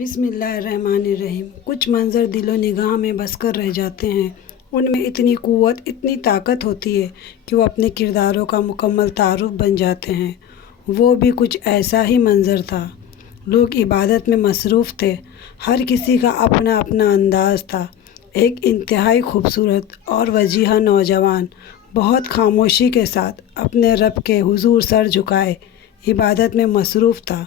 بسم اللہ الرحمن الرحیم۔ کچھ منظر دل و نگاہ میں بس کر رہ جاتے ہیں۔ ان میں اتنی قوت، اتنی طاقت ہوتی ہے کہ وہ اپنے کرداروں کا مکمل تعارف بن جاتے ہیں۔ وہ بھی کچھ ایسا ہی منظر تھا۔ لوگ عبادت میں مصروف تھے، ہر کسی کا اپنا اپنا انداز تھا۔ ایک انتہائی خوبصورت اور وجیحہ نوجوان بہت خاموشی کے ساتھ اپنے رب کے حضور سر جھکائے عبادت میں مصروف تھا۔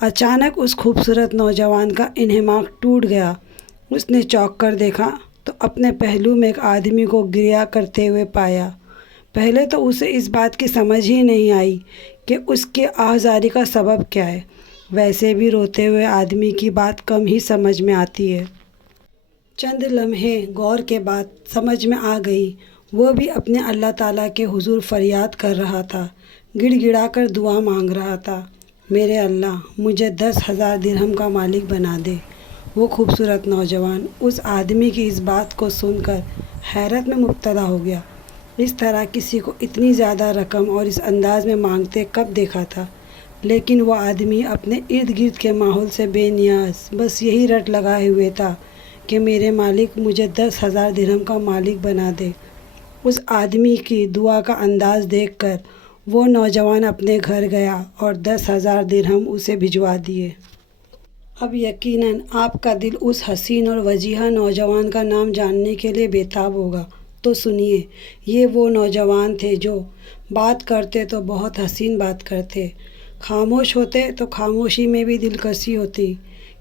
اچانک اس خوبصورت نوجوان کا انہماک ٹوٹ گیا۔ اس نے چونک کر دیکھا تو اپنے پہلو میں ایک آدمی کو گریا کرتے ہوئے پایا۔ پہلے تو اسے اس بات کی سمجھ ہی نہیں آئی کہ اس کے آہذاری کا سبب کیا ہے۔ ویسے بھی روتے ہوئے آدمی کی بات کم ہی سمجھ میں آتی ہے۔ چند لمحے غور کے بعد سمجھ میں آ گئی۔ وہ بھی اپنے اللہ تعالیٰ کے حضور فریاد کر رہا تھا، گڑ گڑا کر دعا مانگ رہا تھا، میرے اللہ مجھے 10,000 درہم کا مالک بنا دے۔ وہ خوبصورت نوجوان اس آدمی کی اس بات کو سن کر حیرت میں مبتلا ہو گیا۔ اس طرح کسی کو اتنی زیادہ رقم اور اس انداز میں مانگتے کب دیکھا تھا؟ لیکن وہ آدمی اپنے ارد گرد کے ماحول سے بے نیاز بس یہی رٹ لگائے ہوئے تھا کہ میرے مالک مجھے 10,000 درہم کا مالک بنا دے۔ اس آدمی کی دعا کا انداز دیکھ کر وہ نوجوان اپنے گھر گیا اور 10,000 درہم اسے بھجوا دیے۔ اب یقیناً آپ کا دل اس حسین اور وجیحہ نوجوان کا نام جاننے کے لیے بے تاب ہوگا۔ تو سنیے، یہ وہ نوجوان تھے جو بات کرتے تو بہت حسین بات کرتے، خاموش ہوتے تو خاموشی میں بھی دلکشی ہوتی،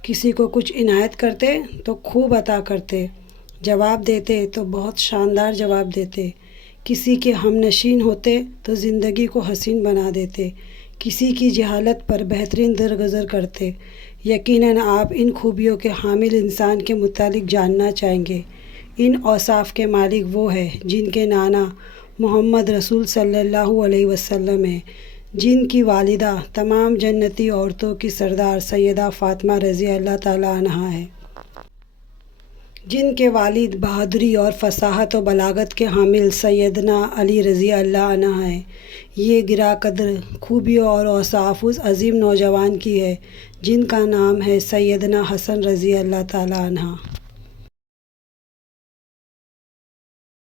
کسی کو کچھ عنایت کرتے تو خوب عطا کرتے، جواب دیتے تو بہت شاندار جواب دیتے، کسی کے ہمنشین ہوتے تو زندگی کو حسین بنا دیتے، کسی کی جہالت پر بہترین درگزر کرتے۔ یقیناً آپ ان خوبیوں کے حامل انسان کے متعلق جاننا چاہیں گے۔ ان اوصاف کے مالک وہ ہیں جن کے نانا محمد رسول صلی اللہ علیہ وسلم ہیں، جن کی والدہ تمام جنتی عورتوں کی سردار سیدہ فاطمہ رضی اللہ تعالیٰ عنہا ہے، جن کے والد بہادری اور فصاحت و بلاغت کے حامل سیدنا علی رضی اللہ عنہ ہیں۔ یہ گراں قدر خوبیوں اور اوصاف اس عظیم نوجوان کی ہے جن کا نام ہے سیدنا حسن رضی اللہ تعالیٰ عنہ۔